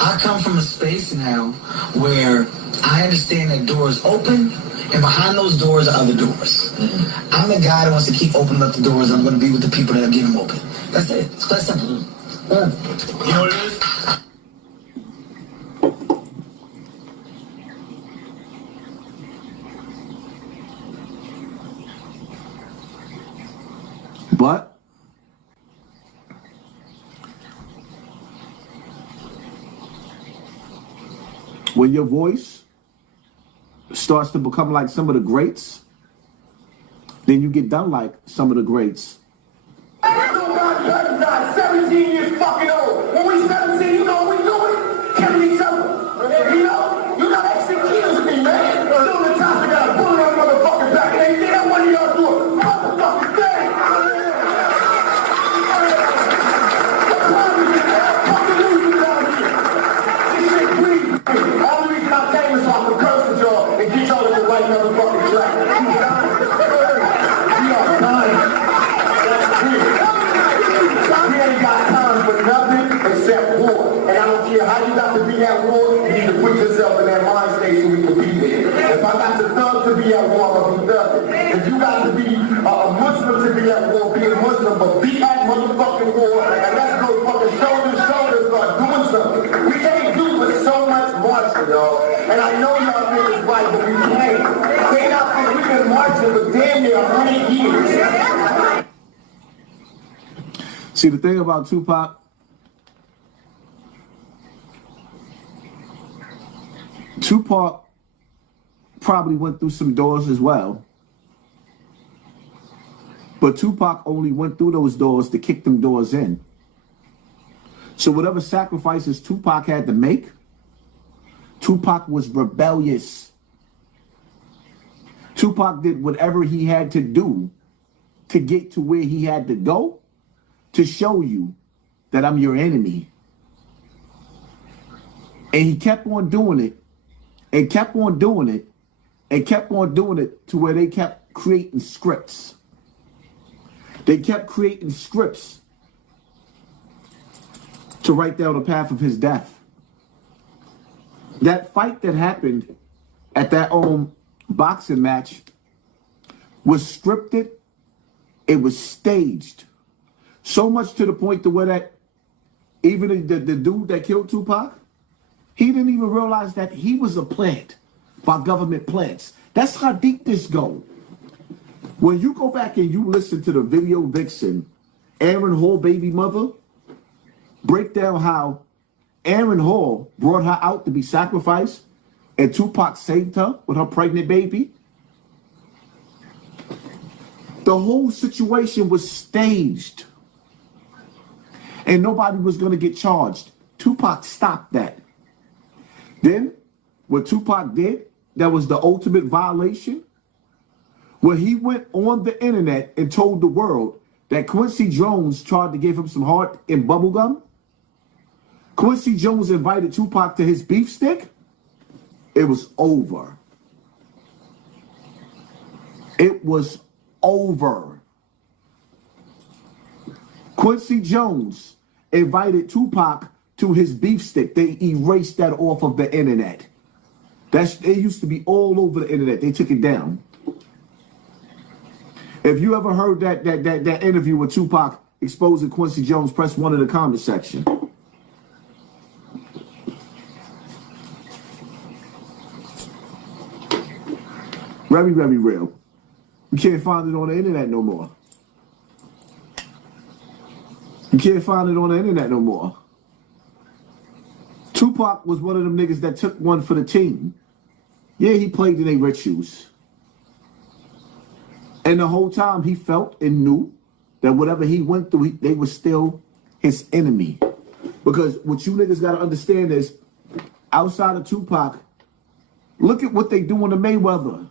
I come from a space now where I understand that doors open, and behind those doors are other doors. Mm-hmm. I'm the guy that wants to keep opening up the doors. I'm going to be with the people that get them open. That's it. It's quite simple. You know what it is? But when your voice starts to become like some of the greats, then you get done like some of the greats. 17 years fucking old. When we 17, you know what we doing? Killing each other. You got extra kills me, man. Still the top, I got a bullet on motherfucking back. And ain't damn one of y'all do a motherfucking thing. Fucking losing down here. This shit grieves me. All the reason I came is so I can curse with y'all and get y'all in the right motherfucking track. We are dying. That's clear. We ain't got time for nothing except war. And I don't care how you got to be at war, you need to put yourself in that mind state so we can be there. If I got the thug to be at war, I'm going to be thugging. If you got to be a Muslim to be at war, be a Muslim, but be at motherfucking war, and let's go fucking shoulder to shoulder start doing something. We can't do but so much marching, y'all. And I know y'all think it's right, but we can't. They not think we've been marching for damn near 100 years. See, the thing about Tupac, Tupac probably went through some doors as well. But Tupac only went through those doors to kick them doors in. So whatever sacrifices Tupac had to make, Tupac was rebellious. Tupac did whatever he had to do to get to where he had to go, to show you that I'm your enemy. And he kept on doing it, and kept on doing it, and kept on doing it to where they kept creating scripts. They kept creating scripts to write down the path of his death. That fight that happened at that boxing match was scripted. It was staged. So much to the point to where that even the dude that killed Tupac, he didn't even realize that he was a plant by government plants. That's how deep this goes. When you go back and you listen to the video vixen, Aaron Hall baby mother, break down how Aaron Hall brought her out to be sacrificed and Tupac saved her with her pregnant baby. The whole situation was staged. And nobody was going to get charged. Tupac stopped that. Then, what Tupac did, that was the ultimate violation, where he went on the internet and told the world that Quincy Jones tried to give him some heart and bubblegum. Quincy Jones invited Tupac to his beef stick. It was over. It was over. Quincy Jones invited Tupac to his beef stick. They erased that off of the internet. It used to be all over the internet. They took it down. If you ever heard that interview with Tupac exposing Quincy Jones, press 1 in the comment section. Very, very real. You can't find it on the internet no more. You can't find it on the internet no more. Tupac was one of them niggas that took one for the team. Yeah, he played in their rituals. And the whole time he felt and knew that whatever he went through, they were still his enemy. Because what you niggas got to understand is, outside of Tupac, look at what they doing to Mayweather.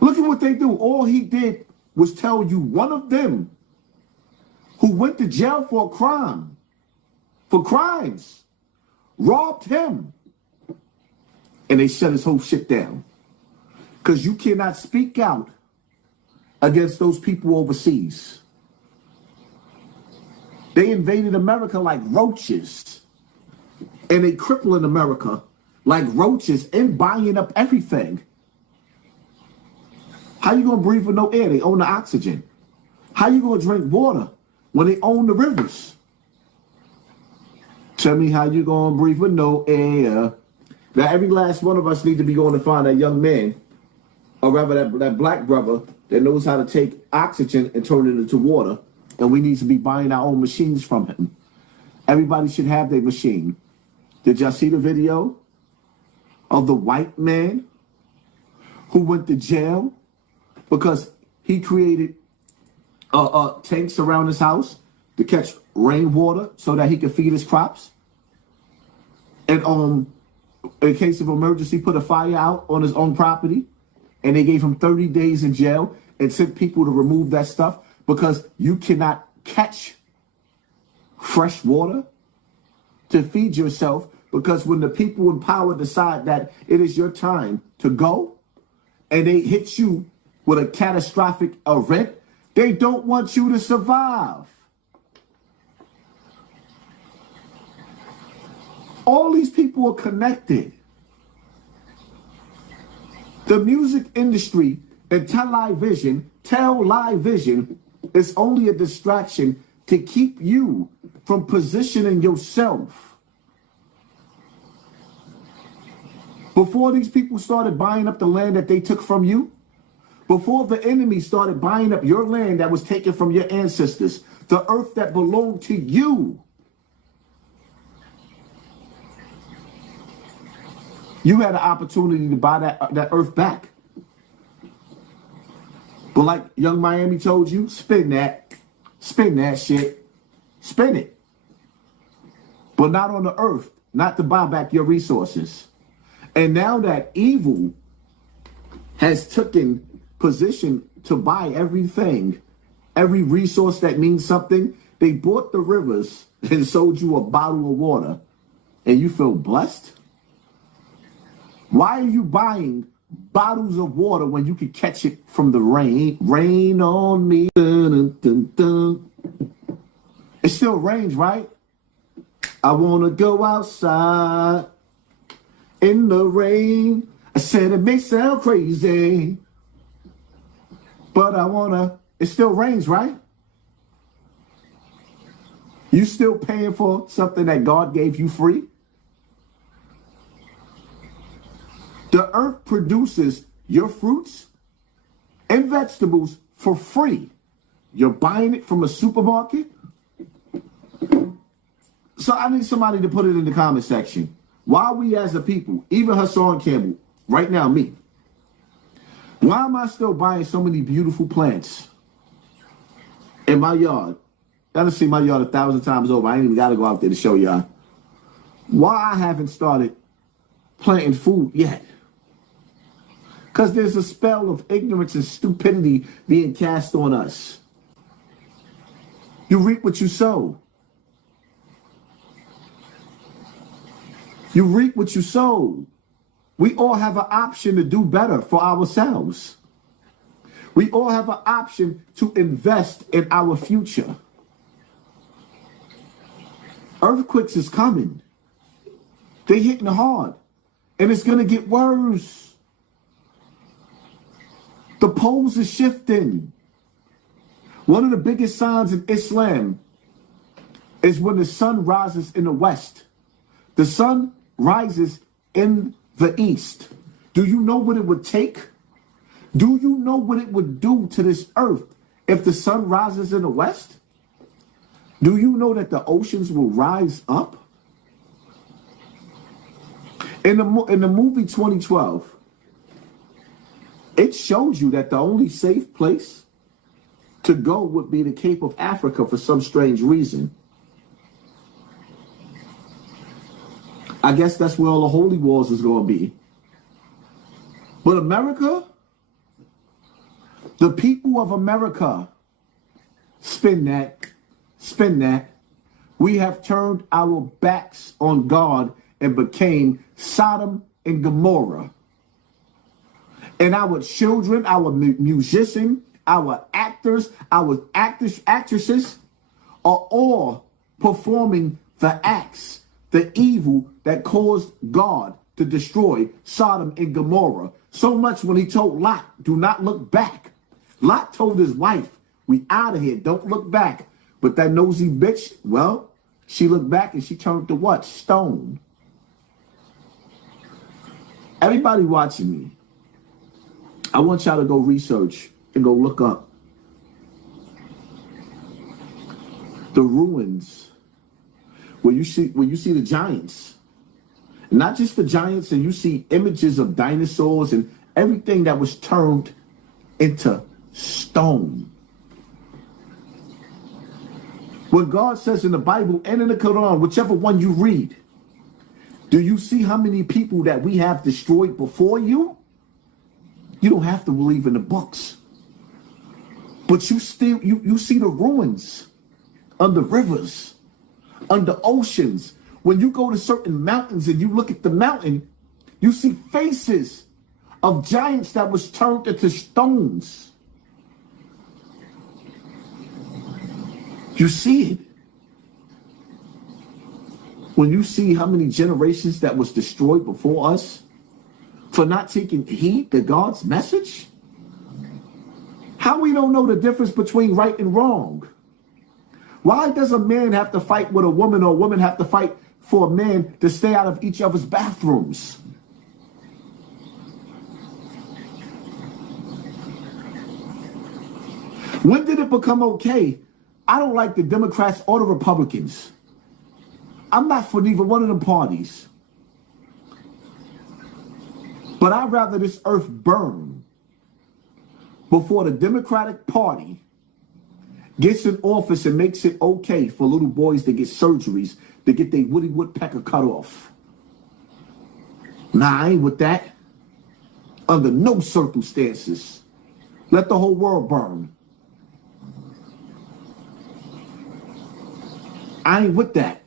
Look at what they do. All he did was tell you one of them who went to jail for a crime, for crimes, robbed him. And they shut his whole shit down. Because you cannot speak out against those people overseas. They invaded America like roaches. And they crippling America like roaches and buying up everything. How you gonna breathe with no air? They own the oxygen. How you gonna drink water when they own the rivers? Tell me how you gonna breathe with no air. Now every last one of us need to be going to find that young man, or rather that black brother that knows how to take oxygen and turn it into water, and we need to be buying our own machines from him. Everybody should have their machine. Did y'all see the video of the white man who went to jail because he created tanks around his house to catch rainwater so that he could feed his crops? And in case of emergency, put a fire out on his own property, and they gave him 30 days in jail and sent people to remove that stuff because you cannot catch fresh water to feed yourself, because when the people in power decide that it is your time to go and they hit you with a catastrophic event, they don't want you to survive. All these people are connected. The music industry and television is only a distraction to keep you from positioning yourself. Before these people started buying up the land that they took from you, before the enemy started buying up your land that was taken from your ancestors, the earth that belonged to you, you had an opportunity to buy that earth back. But like Young Miami told you, spin that shit, spin it. But not on the earth, not to buy back your resources. And now that evil has taken position to buy everything, every resource that means something, they bought the rivers and sold you a bottle of water, and you feel blessed? Why are you buying bottles of water when you can catch it from the rain? Rain on me. Dun, dun, dun. It still rains, right? I want to go outside in the rain. I said it may sound crazy, but it still rains, right? You still paying for something that God gave you free? The earth produces your fruits and vegetables for free. You're buying it from a supermarket? So I need somebody to put it in the comment section. Why we as a people, even Hassan Campbell, right now me, why am I still buying so many beautiful plants in my yard? Y'all done seen my yard 1,000 times over. I ain't even got to go out there to show y'all. Why I haven't started planting food yet? Because there's a spell of ignorance and stupidity being cast on us. You reap what you sow. You reap what you sow. We all have an option to do better for ourselves. We all have an option to invest in our future. Earthquakes is coming. They're hitting hard. And it's going to get worse. The poles are shifting. One of the biggest signs in Islam is when the sun rises in the west. The sun rises in the east. Do you know what it would take? Do you know what it would do to this earth if the sun rises in the west? Do you know that the oceans will rise up? In the movie 2012, it shows you that the only safe place to go would be the Cape of Africa for some strange reason. I guess that's where all the holy wars is going to be. But America, the people of America, spin that. We have turned our backs on God and became Sodom and Gomorrah. And our children, our musicians, our actors, our actresses are all performing the acts, the evil that caused God to destroy Sodom and Gomorrah. So much when he told Lot, do not look back. Lot told his wife, we out of here, don't look back. But that nosy bitch, well, she looked back and she turned to what? Stone. Everybody watching me, I want y'all to go research and go look up the ruins where you see the giants. Not just the giants, and you see images of dinosaurs and everything that was turned into stone. What God says in the Bible and in the Quran, whichever one you read, do you see how many people that we have destroyed before you? You don't have to believe in the books. But you still, you see the ruins under rivers, under oceans. When you go to certain mountains and you look at the mountain, you see faces of giants that was turned into stones. You see it. When you see how many generations that was destroyed before us for not taking heed to God's message, how we don't know the difference between right and wrong? Why does a man have to fight with a woman, or a woman have to fight for a man to stay out of each other's bathrooms? When did it become okay? I don't like the Democrats or the Republicans. I'm not for neither one of them parties. But I'd rather this earth burn before the Democratic Party gets in office and makes it okay for little boys to get surgeries, to get their woody woodpecker cut off. Nah, I ain't with that. Under no circumstances. Let the whole world burn. I ain't with that.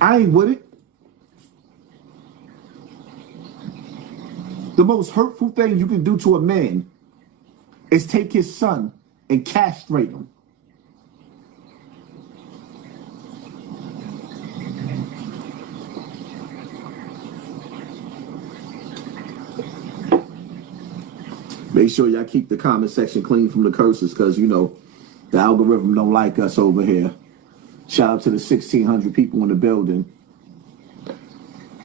I ain't with it. The most hurtful thing you can do to a man is take his son and castrate him. Make sure y'all keep the comment section clean from the curses, because, you know, the algorithm don't like us over here. Shout out to the 1,600 people in the building.